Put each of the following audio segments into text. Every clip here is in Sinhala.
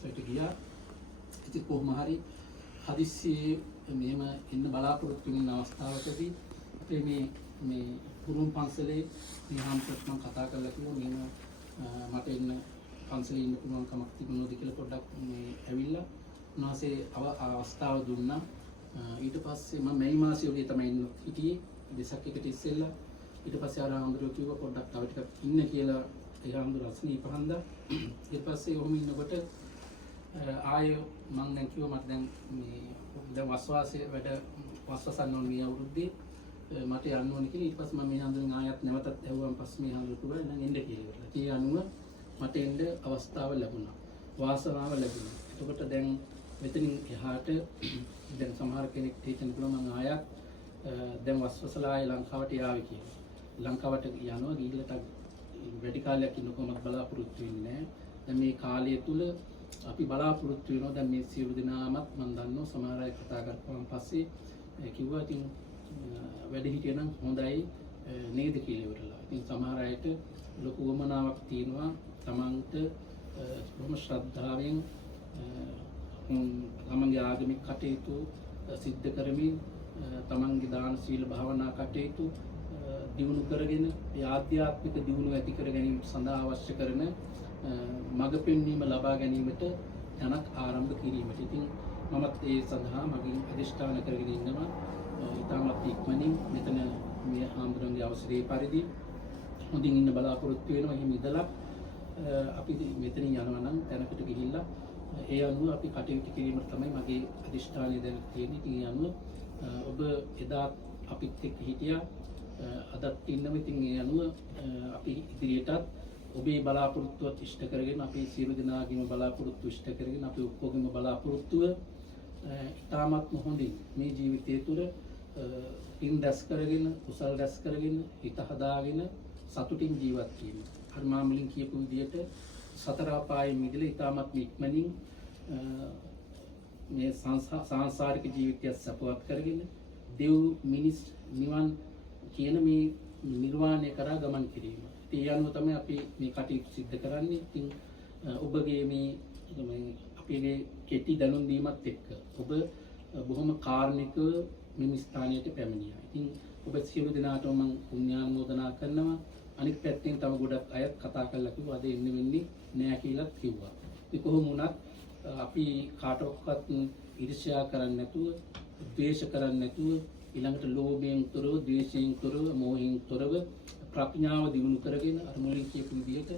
පන්සලට ගියා. ඉතින් කොහොම හරි හදිස්සියේ මෙහෙම ඉන්න බලාපොරොත්තු වෙන අවස්ථාවකදී අපේ මේ පුරුම් පන්සලේ මේ හම්පත් මම කතා කරලා කිව්වා මෙන්න මට ඉන්න පන්සලේ ඉන්න පුළුවන් කමක් තිබුණොත් කියලා පොඩ්ඩක් මේ ඇවිල්ලා උන්වහන්සේ අවස්ථාව දුන්නා. ඊට පස්සේ මම මේ මාසයේ ඔගේ තමයි හිටියේ දෙසක් එකට ඉස්සෙල්ලා. ඊට පස්සේ ආරාම්භරෝ කිව්වා පොඩ්ඩක් තව ටිකක් ඉන්න කියලා. ඒ ආරාම්භර අස්නීප හන්දා. ඊට පස්සේ ඔහොම ඉන්නකොට ආයෙ මම දැන් කිව්වා මට දැන් මේ දැන් වස්වාසයේ වැඩ වස්වසන්න ඕන මේ අවුරුද්දේ මට යන්න ඕනේ කියලා. ඊට පස්සේ මම මේ හන්දෙන් ආයත් නැවතත් ඇහුවාන් පස්සේ මේ හන්දට කිව්වා නම් එන්න කියලා. ඒ අනුව මට එන්න අවස්ථාව ලැබුණා. වාසනාව ලැබුණා. එතකොට දැන් මෙතනින් එහාට දැන් සමහර කෙනෙක් හිතන්න පුළුවන් මම ආයත් දැන් වස්වසලා ලංකාවට යාවි කියලා. ලංකාවට යනවා ගිහිල්ලා වැඩි කාලයක් ඉන්න කොහොමද බලාපොරොත්තු වෙන්නේ නැහැ. දැන් මේ කාලය තුල අපි බලාපොරොත්තු වෙනවා දැන් මේ සියලු දෙනාමත් මම දන්නවා සමහර අය කතා කරපුවාන් පස්සේ කිව්වා ඉතින් වැඩ හිටිය නම් හොඳයි නේද කියලා ඉවරලා. ඉතින් සමහර අයට ලොකු වමනාවක් තියෙනවා තමන්ට බොහොම ශ්‍රද්ධාවෙන් තමන්ගේ ආගමික කටයුතු සිද්ධ කරමින් තමන්ගේ දාන සීල භාවනා කටයුතු දියුණු කරගෙන ඒ ආධ්‍යාත්මික දියුණුව ඇති කර ගැනීම සඳහා අවශ්‍ය කරන මඟ පෙන්වීම ලබා ගැනීමට යනක් ආරම්භ කිරීමට. ඉතින් මමත් ඒ සඳහා මගින් අධිෂ්ඨාන කරගෙන ඉන්නවා. ඉතාමත් ඉක්මනින් මෙතන මේ ආන්දරන්ගේ අවසරයේ පරිදි හොඳින් ඉන්න බලාපොරොත්තු වෙනවා. එහෙම ඉඳලා අපි මෙතනින් යනවා නම් තැනකට ගිහිල්ලා ඒ අනුව අපි කටයුතු කිරීමට තමයි මගේ අධිෂ්ඨානය දැන් තියෙන්නේ. ඉතින් ඒ අනුව ඔබ එදා අපිත් එක්ක හිටියා අදත් ඉන්නවා. ඉතින් ඒ අනුව අපි ඉදිරියටත් ඔබේ බලාපොරොත්තුවත් ඉෂ්ට කරගෙන අපි සියලු දෙනාගේම බලාපොරොත්තු ඉෂ්ට කරගෙන අපි ඔක්කොගේම බලාපොරොත්තුව ඉතාමත්ම හොඳින් මේ ජීවිතය තුළ පින් දැස් කරගෙන කුසල් දැස් කරගෙන හිත හදාගෙන සතුටින් ජීවත් වීම. අර මා මුලින් කියපු විදිහට සතර අපායේ මිදලා ඉතාමත්ම ඉක්මනින් මේ සංසාරික ජීවිතය සපවත් කරගෙන දෙව් මිනිස් නිවන් කියන මේ නිර්වාණය කරා ගමන් කිරීම. ඒ අනුව තමයි අපි මේ කටයුතු සිද්ධ කරන්නේ. ඉතින් ඔබගේ මේ අපේ කෙටි දැනුම් දීමත් එක්ක ඔබ බොහොම කාර්මිකව මේ ස්ථානයට පැමිණියා. ඉතින් ඔබ සියලු දෙනාටම මම පුණ්‍යානුමෝදනා කරනවා. අනිත් පැත්තෙන් තව ගොඩක් අයත් කතා කරලා කිව්වා අද එන්න වෙන්නේ නෑ කියලාත් කිව්වා. ඉතින් කොහොම වුණත් අපි කාටවත් ඊර්ෂ්‍යා කරන්නේ නැතුව, ද්වේෂ කරන්නේ නැතුව, ඊළඟට ලෝභයෙන් තොරව, ද්වේෂයෙන් තොරව, මෝහයෙන් තොරව ප්‍රඥාව දිනු කරගෙන අර මුලින් කියපු විදිහට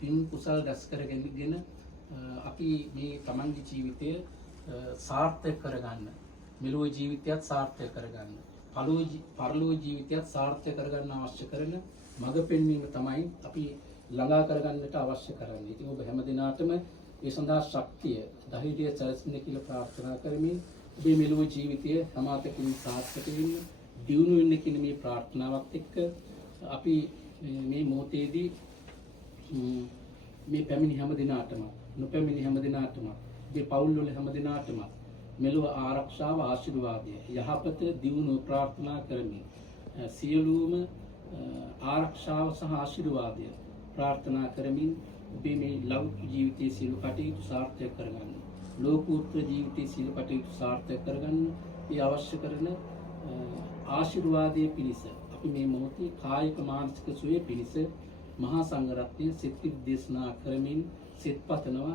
පින් කුසල් දැස් කරගෙන අපි මේ තමන්ගේ ජීවිතය සාර්ථක කරගන්න, මෙලොව ජීවිතයත් සාර්ථක කරගන්න, පරලොව ජීවිතයත් සාර්ථක කරගන්න අවශ්‍ය කරන මඟ පෙන්වීම තමයි අපි ළඟා කරගන්නට අවශ්‍ය කරන්නේ. ඉතින් ඔබ හැම දිනාටම ඒ සඳහා ශක්තිය, ධෛර්යය සැලසෙන්න කියලා ප්‍රාර්ථනා කරමින් ඔබේ මෙලොව ජීවිතය සමාතකින් සාර්ථක වෙන්න, දියුණු වෙන්න කියන මේ ප්‍රාර්ථනාවත් එක්ක අපි මේ මොහොතේදී මේ පැමිණි හැම දිනාටම නොපැමිණි හැම දිනාටම මේ පවුල් වල හැම දිනාටම මෙලොව ආරක්ෂාව ආශිර්වාදය යහපත දියුණුව ප්‍රාර්ථනා කරමින් සියලුම ආරක්ෂාව සහ ආශිර්වාදය ප්‍රාර්ථනා කරමින් ඔබේ මේ ලෞකික ජීවිතයේ සියලු කටයුතු සාර්ථක කරගන්න, ලෝකෝත්තර ජීවිතයේ සියලු කටයුතු සාර්ථක කරගන්න මේ අවශ්‍ය කරන ආශිර්වාදයේ පිණිස අපි මේ මොහොතේ කායික මානසික සුවය පිණිස මහා සංඝරත්නය සිත දේශනා කරමින් සිත පතනවා,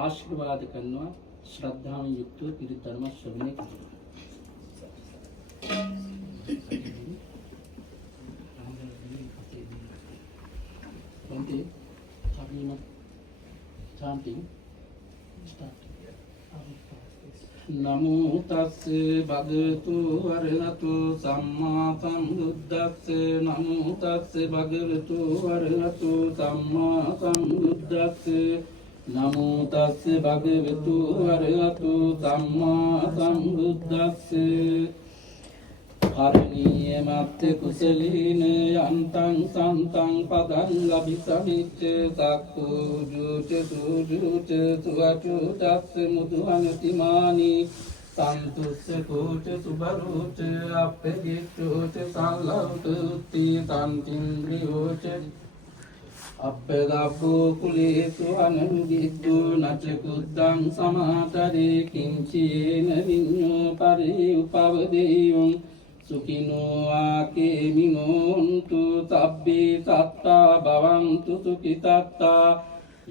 ආශිර්වාද කරනවා, ශ්‍රද්ධාවෙන් යුක්තව පිරිත් ධර්ම ශ්‍රවණය කරනවා. Bante, chanting, start. Namo tassa bhagavato arahato samma sambuddhassa. Namo tassa bhagavato arahato samma sambuddhassa. Namo tassa bhagavato arahato samma sambuddhassa. Karaniya matte kusalina yantang santang padang labhisamicca sakku jute sujute suvacu tasse muduhanutimani santusse kuce subaruce appegittuce sallavtutti tantindriyoce අප්පගබ්බෝ කුලේසු අනංගිද්දු නච කුද්දං සමාතරේ කිංචේන විඤ්ඤෝ පරිඋපවදේයං සුඛිනෝ ආකේමිනෝන්තු සබ්බේ සත්තා භවන්තු සුඛිතත්තා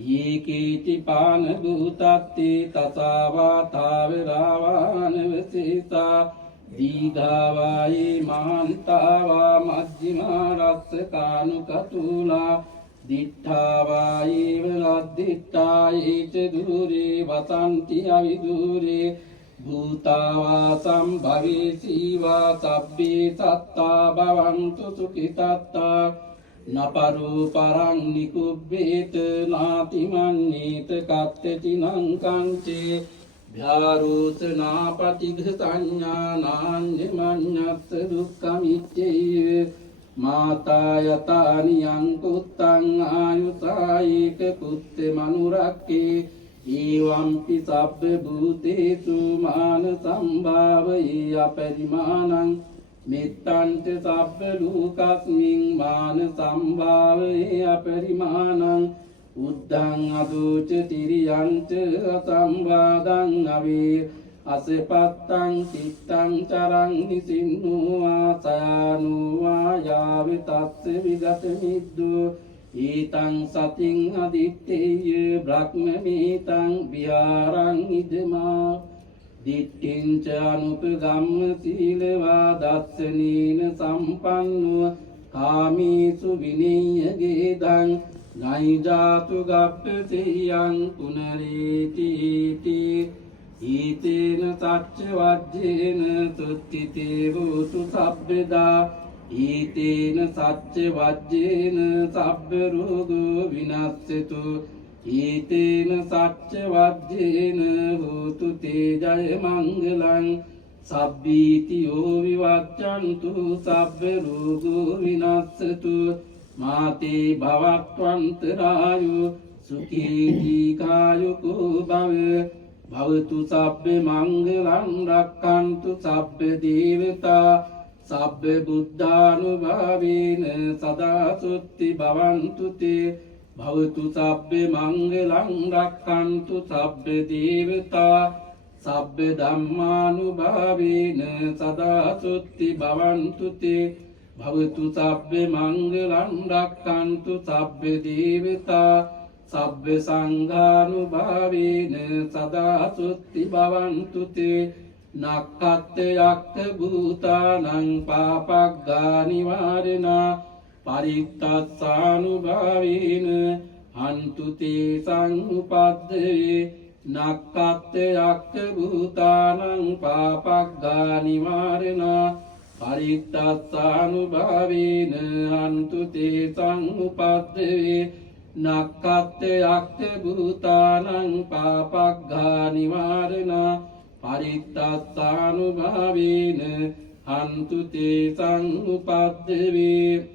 ඊකීති පාන භූතත්තේ තසාවා තාවරාවානවසේසා දීඝාවායේ මහන්තාවා මජ්ජිමා රස්සකානුකතුලා දිට්ඨාවායේ වලද්දිට්ඨායේ ච දුරේ වසන්ති අවිදුරේ භූතාවා සම්භවේ සීවා සබ්බේ සත්තා භවන්තු සුඛිතත්තා නපරෝ පරං නිකුබ්බේත නාතිමන්නේත කත්තචිනං කංචේ භ්‍යාරෝස නාපටිඝ සංඥානාන්‍ය මඤ්ඤස්ස දුක්ඛමිච්ඡේ මාතා යතානියං කුත්තං ආයුසායික කුත්තේ මනුරක්කේ ඊවම්පි සබ්බ භූතේසු මාන සම්භාවයේ අපරිමාණං මෙත්තන්ත සබ්බ ලෝකස්මින් මාන සම්භාවයේ අපරිමාණං උද්ධං අදෝච තිරියංච අසම්වාදං අවේ අසපත්තං චිත්තං චරං නිසින්නෝ ආසයානෝ ආයාව තස්ස විගත මිද්දෝ ඊතං සතින් අදිත්තේය බ්‍රහ්මමේතං විහාරං ඉදමා දිට්ඨිංච අනුපගම්ම සීලවා දස්සනේන සම්පන්නෝ කාමීසු විනීයගේදං නයිජාතු ගප්පතියං පුනරේතිති ඊතේන සච්ච වජ්ජේන තුත්තිතේ වූතු සබ්බදා ඊතේන සච්ච වජ්ජේන සබ්බ රෝගෝ විනස්සතු ඊතේන සච්ච වජ්ජේන හෝතු තේ ජය මංගලං සබ්බීතියෝ විවච්ඡන්තු සබ්බ රෝගෝ විනස්සතු මාතේ භවත්වන්තරායු සුඛී දීඝායුකෝ භව භවතු සබ්බ මංගලං රක්ඛන්තු සබ්බ දේවතා සබ්බ බුද්ධානුභාවේන සදා සුත්ති භවන්තු තේ භවතු සබ්බ මංගලං රක්ඛන්තු සබ්බ දේවතා සබ්බ ධම්මානුභාවේන සදා සුත්ති භවන්තු තේ භවතු සබ්බ මංගලං රක්ඛන්තු සබ්බ දේවතා සබ්බ සංඝානුභාවේන සදා සුත්ති භවන්තු තේ නක්ඛත් යක්ඛ භූතානං පාපග්ගා නිවාරණා පරිත්තස්සානුභාවේන හන්තු තේ සංඋපද්දේ නක්ඛත් යක්ඛ භූතානං පාපග්ගා නිවාරණා පරිත්තස්සානුභාවේන හන්තු තේ සංඋපද්දේ නක්ඛත් යක්ඛ භූතානං පාපග්ගා නිවාරණා පරිත්තස්සානුභාවේන හන්තු තේ සංඋපද්දේ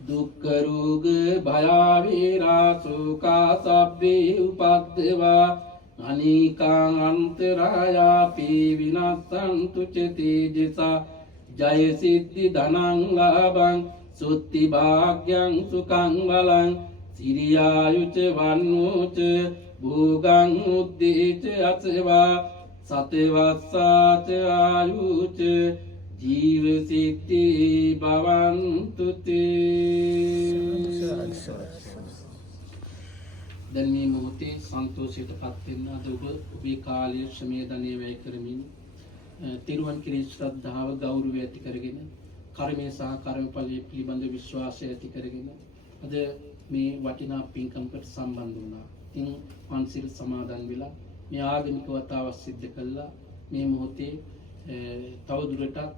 දුක්ඛ රෝග භයාවේරා සෝකා සබ්බේ උපද්දවා අනීකං අන්තරායාපි විනස්සන්තු ච තේජසා ජය සිද්ධි ධනං ලාභං සුත්ති භාග්‍යං සුඛං බලං සිරියායුච වන්නෝච භෝගං උද්දේච අසවා සතවස්සාච ආයුච ජීව සිද්ධි භවන්තු තේ. දැන් මේ මොහොතේ සන්තෝෂයටපත් වෙන්න අද ඔබේ කාලය ශ්‍රමය ධනය වැය කරමින් තිරුවන් කෙරෙහි ශ්‍රද්ධාව ගෞරවය ඇති කරගෙන කර්මය සහ කර්මඵලයේ පිළිබඳ විශ්වාසය ඇති කරගෙන අද මේ වටිනා පින්කමකට සම්බන්ධ වුණා. ඉතින් පන්සිල් සමාදන් වෙලා මේ ආගමික වතාව සිද්ධ කළා. මේ මොහොතේ තවදුරටත්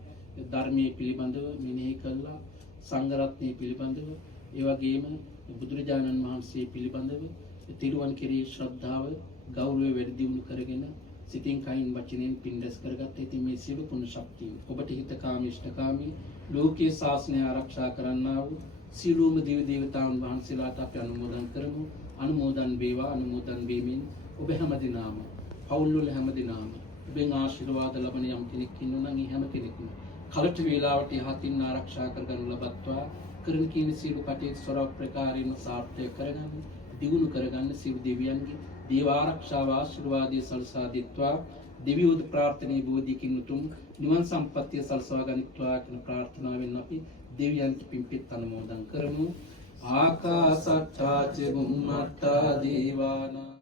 ධර්මයේ පිළිබඳව මෙනෙහි කළා, සංඝ රත්නයේ පිළිබඳව, ඒ වගේම බුදුරජාණන් වහන්සේ පිළිබඳව තිරුවන් කෙරෙහි ශ්‍රද්ධාව ගෞරවය වැඩි දියුණු කරගෙන සිතින් කයින් වචනෙන් පින් රැස් කරගත්ත. ඉතින් මේ සියලු පුණ්‍ය ශක්තිය ඔබට හිතකාමී ඉෂ්ඨකාමී ලෝකීය ශාසනය ආරක්ෂා කරන්නා වූ සියලුම දේව දේවතාවුන් වහන්සේලාට අපි අනුමෝදන් කරමු. අනුමෝදන් වේවා. අනුමෝදන් වීමෙන් ඔබ හැමදිනාම පවුල් වල හැමදිනාම ඔබෙන් ආශිර්වාද ලබන යම් කෙනෙක් ඉන්නවා නම් ඒ හැම කෙනෙක්ම කලට වේලාවට යහතින් ආරක්ෂා කරගනු ලබත්වා. කරන කියන සියලු කටයුතු සොරව ප්‍රකාරයෙන්ම සාර්ථක කරගන්න, දියුණු කරගන්න සියලු දෙවියන්ගේ දේව ආරක්ෂාව ආශිර්වාදයේ සලසා දෙත්වා දෙවියෝද ප්‍රාර්ථනීය බෝධියකින් උතුම් නිවන් සම්පත්තිය සලසවා ගනිත්වා කියන ප්‍රාර්ථනාවෙන් අපි දෙවියන්ට පිංපෙත් අනුමෝදන් කරමු. ආකාසට්ඨා ච බුම්මට්ඨා දේවානා